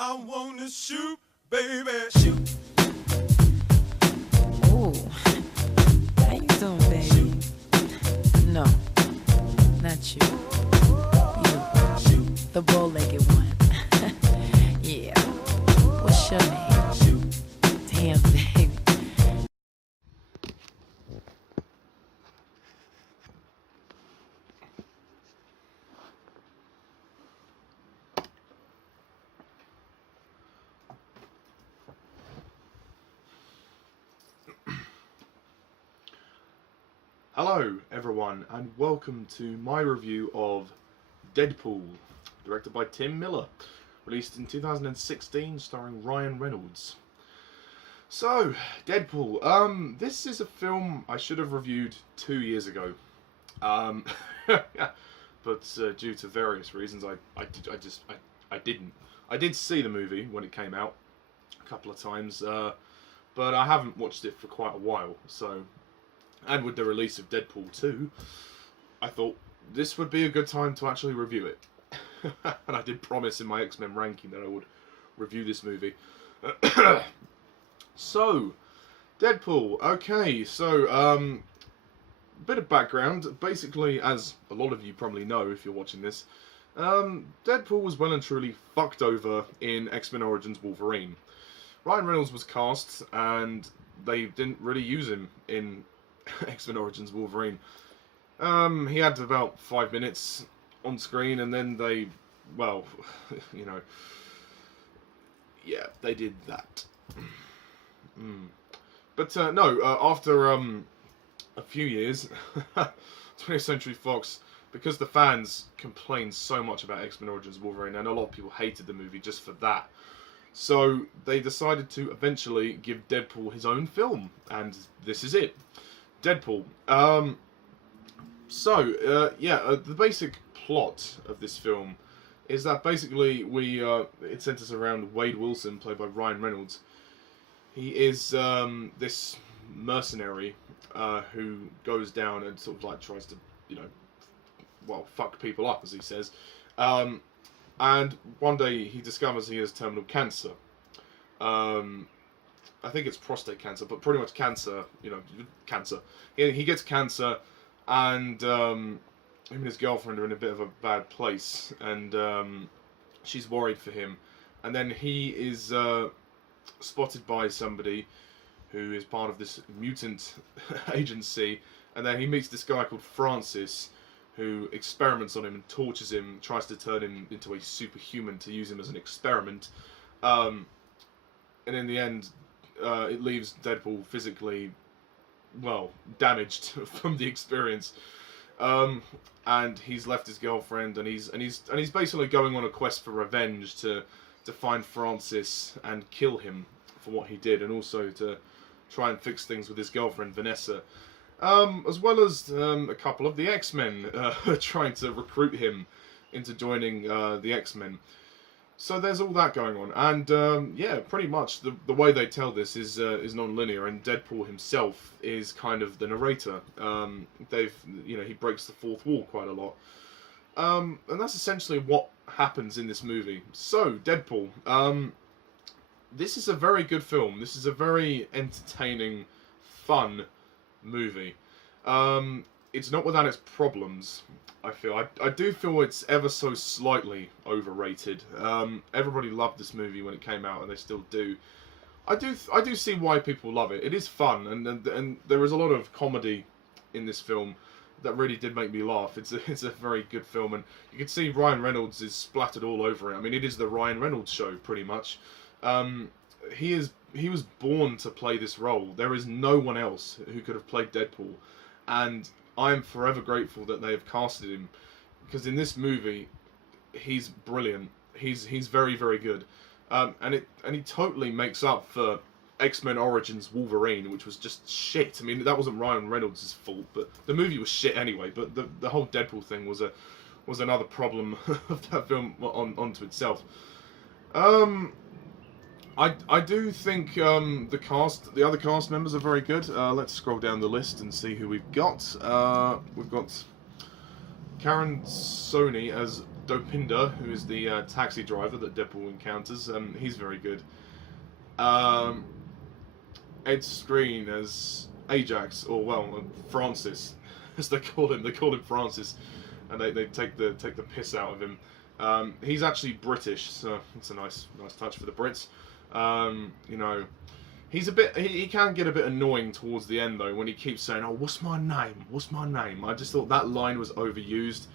I wanna shoot, baby, shoot. Ooh, how you doing, baby? No, not you. You, the bow-legged one. Yeah. What's your name? Damn, baby. Hello everyone and welcome to my review of Deadpool, directed by Tim Miller, released in 2016, starring Ryan Reynolds. So, Deadpool, this is a film I should have reviewed 2 years ago, but due to various reasons I didn't. I did see the movie when it came out a couple of times, but I haven't watched it for quite a while, so... And with the release of Deadpool 2, I thought this would be a good time to actually review it. And I did promise in my X-Men ranking that I would review this movie. So, Deadpool. Okay, so, bit of background. Basically, as a lot of you probably know if you're watching this, Deadpool was well and truly fucked over in X-Men Origins Wolverine. Ryan Reynolds was cast, and they didn't really use him in X-Men Origins Wolverine. He had about 5 minutes on screen, and then they, well, you know, yeah, they did that. But no, after a few years, 20th Century Fox, because the fans complained so much about X-Men Origins Wolverine, and a lot of people hated the movie just for that. So they decided to eventually give Deadpool his own film, and this is it. Deadpool. The basic plot of this film is that basically it centers around Wade Wilson, played by Ryan Reynolds. He is this mercenary who goes down and sort of like tries to, you know, well, fuck people up, as he says. And one day he discovers he has terminal cancer. I think it's prostate cancer, but pretty much cancer, you know, cancer. He gets cancer, and him and his girlfriend are in a bit of a bad place, and she's worried for him. And then he is spotted by somebody who is part of this mutant agency, and then he meets this guy called Francis, who experiments on him and tortures him, tries to turn him into a superhuman to use him as an experiment. And in the end, it leaves Deadpool physically, well, damaged from the experience, and he's left his girlfriend, and he's basically going on a quest for revenge to find Francis and kill him for what he did, and also to try and fix things with his girlfriend Vanessa, as well as a couple of the X-Men trying to recruit him into joining the X-Men. So there's all that going on, and yeah, pretty much the way they tell this is non-linear, and Deadpool himself is kind of the narrator. He breaks the fourth wall quite a lot, and that's essentially what happens in this movie. So Deadpool, this is a very good film. This is a very entertaining, fun movie. It's not without its problems. I feel I do feel it's ever so slightly overrated. Everybody loved this movie when it came out, and they still do. I do see why people love it. It is fun, and there is a lot of comedy in this film that really did make me laugh. It's a very good film, and you can see Ryan Reynolds is splattered all over it. I mean, it is the Ryan Reynolds show pretty much. He was born to play this role. There is no one else who could have played Deadpool, and I am forever grateful that they have casted him, because in this movie, he's brilliant. He's very, very good, and he totally makes up for X-Men Origins Wolverine, which was just shit. I mean, that wasn't Ryan Reynolds' fault, but the movie was shit anyway. But the whole Deadpool thing was another problem of that film onto itself. I do think the other cast members are very good. Let's scroll down the list and see who we've got. We've got Karen Sony as Dopinder, who is the taxi driver that Deadpool encounters. He's very good. Ed Skrein as Ajax, or well, Francis, as they call him. They call him Francis, and they take the piss out of him. He's actually British, so it's a nice touch for the Brits. You know, he's a bit. He can get a bit annoying towards the end though, when he keeps saying, "Oh, what's my name? What's my name?" I just thought that line was overused.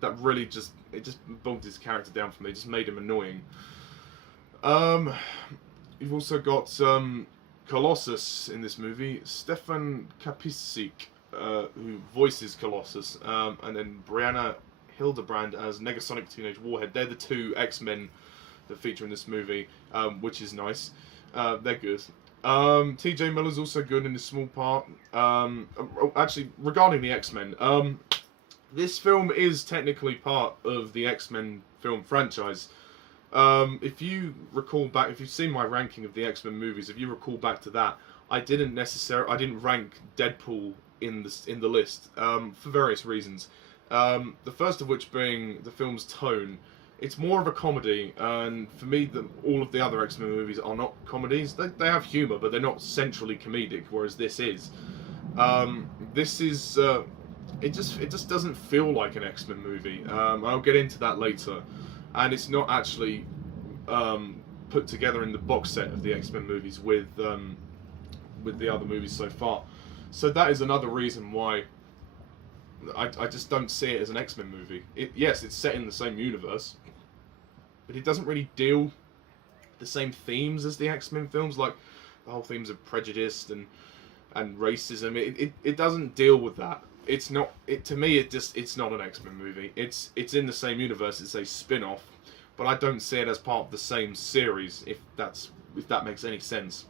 That really just bogged his character down for me. It just made him annoying. You've also got Colossus in this movie, Stefan Kapicic, who voices Colossus, and then Brianna Hildebrand as Negasonic Teenage Warhead. They're the two X-Men that feature in this movie, which is nice. They're good. T.J. Miller's also good in a small part. Actually, regarding the X-Men, this film is technically part of the X-Men film franchise. If you recall back, if you've seen my ranking of the X-Men movies, if you recall back to that, I didn't rank Deadpool in the list for various reasons. The first of which being the film's tone. It's more of a comedy, and for me, all of the other X-Men movies are not comedies. They have humour, but they're not centrally comedic, whereas this is. This is it just doesn't feel like an X-Men movie. I'll get into that later, and it's not actually put together in the box set of the X-Men movies with the other movies so far. So that is another reason why I just don't see it as an X-Men movie. Yes, it's set in the same universe, but it doesn't really deal the same themes as the X-Men films, like the whole themes of prejudice and racism. It doesn't deal with that. It's not. To me, it's not an X-Men movie. It's in the same universe. It's a spin-off, but I don't see it as part of the same series. If that makes any sense.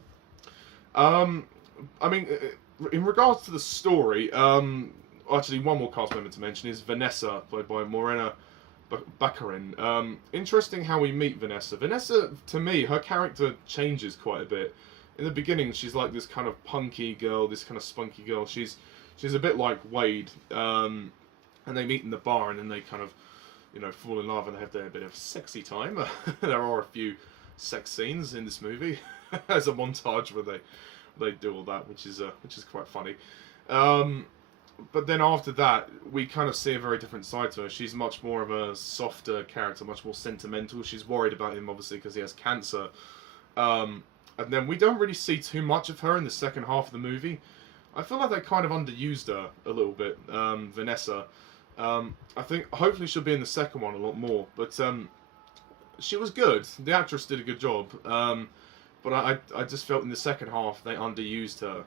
I mean, in regards to the story, actually, one more cast member to mention is Vanessa, played by Morena Baccarin. Interesting how we meet Vanessa. Vanessa, to me, her character changes quite a bit. In the beginning, she's like this kind of punky girl, this kind of spunky girl. She's a bit like Wade, and they meet in the bar, and then they kind of, fall in love and have their bit of sexy time. There are a few sex scenes in this movie, as a montage where they do all that, which is quite funny. But then after that, we kind of see a very different side to her. She's much more of a softer character, much more sentimental. She's worried about him, obviously, because he has cancer. And then we don't really see too much of her in the second half of the movie. I feel like they kind of underused her a little bit, Vanessa. I think hopefully she'll be in the second one a lot more. But she was good. The actress did a good job. But I just felt in the second half they underused her.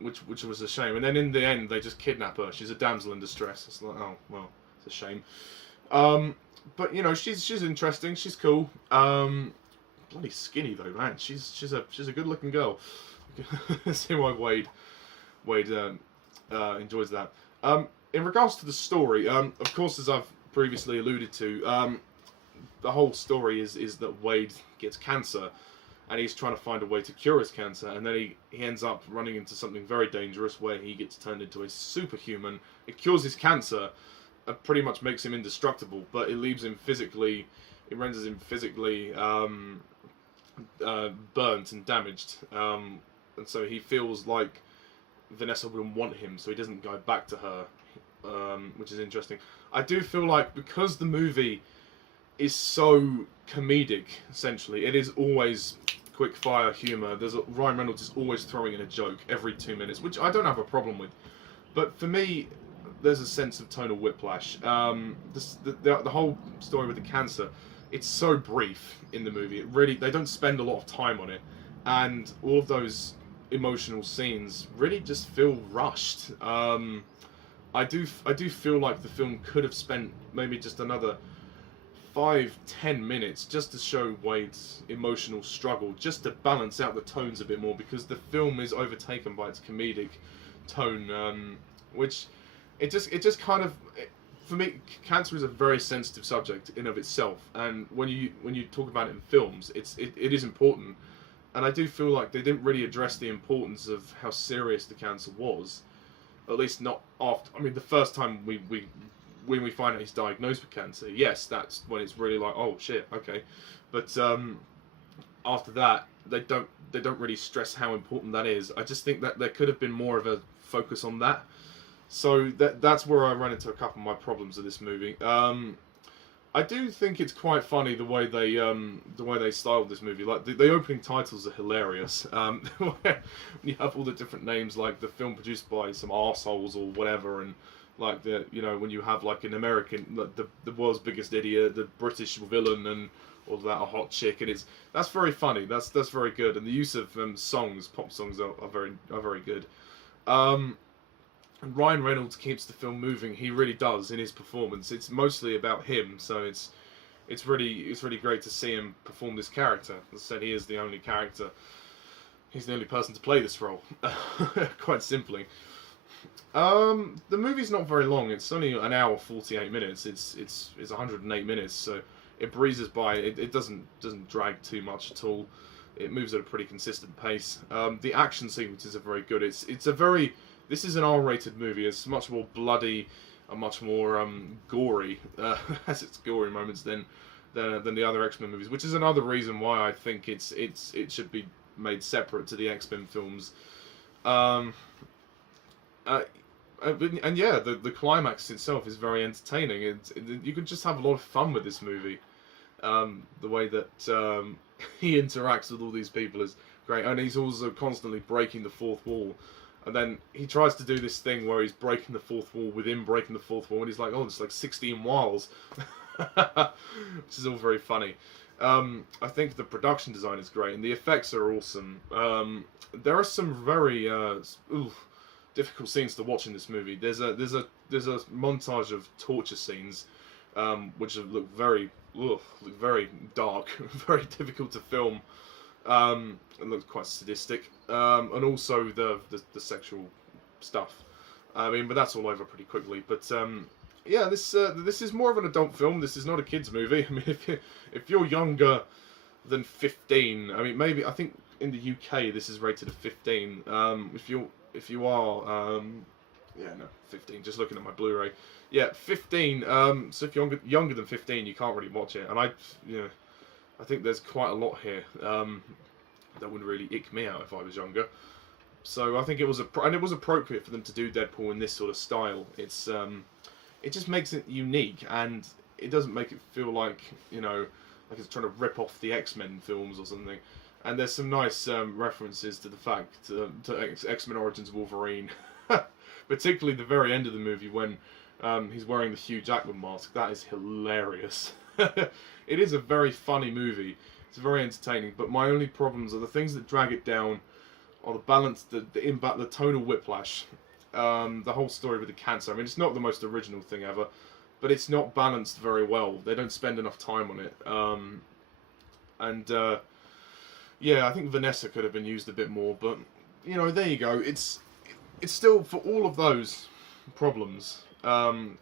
Which was a shame, and then in the end they just kidnap her. She's a damsel in distress. It's like, oh well, it's a shame. But she's interesting. She's cool. Bloody skinny though, man. She's a good looking girl. See why Wade enjoys that. In regards to the story, of course, as I've previously alluded to, the whole story is that Wade gets cancer. And he's trying to find a way to cure his cancer, and then he ends up running into something very dangerous where he gets turned into a superhuman. It cures his cancer, pretty much makes him indestructible, but it leaves him physically, it renders him physically burnt and damaged. And so he feels like Vanessa wouldn't want him, so he doesn't go back to her, which is interesting. I do feel like because the movie is so comedic, essentially, it is always quick fire humour. Ryan Reynolds is always throwing in a joke every 2 minutes, which I don't have a problem with. But for me, there's a sense of tonal whiplash. The whole story with the cancer, it's so brief in the movie. They don't spend a lot of time on it, and all of those emotional scenes really just feel rushed. I do feel like the film could have spent maybe just another 5-10 minutes just to show Wade's emotional struggle, just to balance out the tones a bit more, because the film is overtaken by its comedic tone, which it just kind of, for me, cancer is a very sensitive subject in of itself, and when you talk about it in films, it is important, and I do feel like they didn't really address the importance of how serious the cancer was, at least not after. I mean, the first time we when we find out he's diagnosed with cancer, yes, that's when it's really like, oh shit, okay. But after that, they don't really stress how important that is. I just think that there could have been more of a focus on that. So that's where I run into a couple of my problems with this movie. I do think it's quite funny the way they styled this movie. Like the opening titles are hilarious. Where you have all the different names, like the film produced by some arseholes or whatever, and like when you have like an American, like the world's biggest idiot, the British villain, and all that, a hot chick, and that's very funny. That's very good, and the use of pop songs are very good. And Ryan Reynolds keeps the film moving. He really does in his performance. It's mostly about him, so it's really great to see him perform this character. As I said, he is the only character. He's the only person to play this role, quite simply. The movie's not very long. It's only an hour 48 minutes. It's 108 minutes, so it breezes by. It doesn't drag too much at all. It moves at a pretty consistent pace. The action sequences are very good. This is an R-rated movie. It's much more bloody and much more gory, has its gory moments than the other X-Men movies, which is another reason why I think it should be made separate to the X-Men films. And yeah, the climax itself is very entertaining. You can just have a lot of fun with this movie. The way that he interacts with all these people is great, and he's also constantly breaking the fourth wall. And then he tries to do this thing where he's breaking the fourth wall within breaking the fourth wall, and he's like, oh, it's like 16 walls. Which is all very funny. I think the production design is great, and the effects are awesome. There are some very difficult scenes to watch in this movie. There's a montage of torture scenes, which look very dark, very difficult to film. It looks quite sadistic, and also the sexual stuff. I mean, but that's all over pretty quickly. But yeah, this is more of an adult film. This is not a kids movie. I mean, if you're younger than 15, I mean, maybe I think in the UK this is rated at 15. If you are, yeah, no, 15. Just looking at my Blu-ray, yeah, 15. So if you're younger than 15, you can't really watch it. And I think there's quite a lot here that would really ick me out if I was younger. So I think it was appropriate for them to do Deadpool in this sort of style. It just makes it unique, and it doesn't make it feel like like it's trying to rip off the X-Men films or something. And there's some nice references to the fact to X-Men Origins Wolverine, particularly the very end of the movie when he's wearing the Hugh Jackman mask. That is hilarious. It is a very funny movie. It's very entertaining, but my only problems are the things that drag it down, are the balance, the impact, the tonal whiplash, the whole story with the cancer. I mean, it's not the most original thing ever, but it's not balanced very well. They don't spend enough time on it, yeah, I think Vanessa could have been used a bit more, but there you go. It's still, for all of those problems,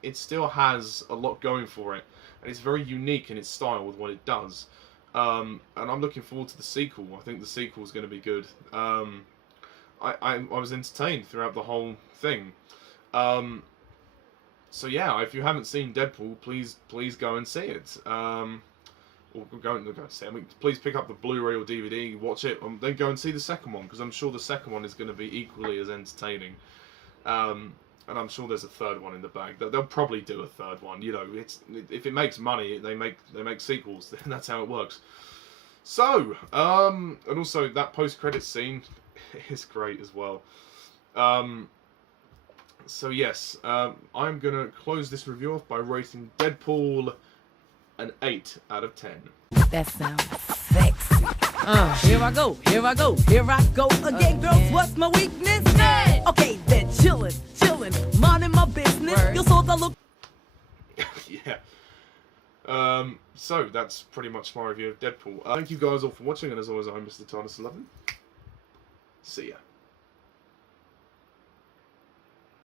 it still has a lot going for it. And it's very unique in its style with what it does. And I'm looking forward to the sequel. I think the sequel is going to be good. I was entertained throughout the whole thing. So yeah, if you haven't seen Deadpool, please go and see it. Or go and see it. I mean, please pick up the Blu-ray or DVD, watch it, and then go and see the second one, because I'm sure the second one is going to be equally as entertaining. And I'm sure there's a third one in the bag. They'll probably do a third one. If it makes money, they make sequels. That's how it works. So, and also that post-credit scene is great as well. So yes, I'm gonna close this review off by rating Deadpool an 8 out of 10. That sounds sexy. Here I go again, girls. What's my weakness? Hey. Okay, then chillin', minding my business. Word. You saw the look. Yeah. So that's pretty much my review of Deadpool. Thank you guys all for watching, and as always, I'm Mr. TARDIS11. See ya.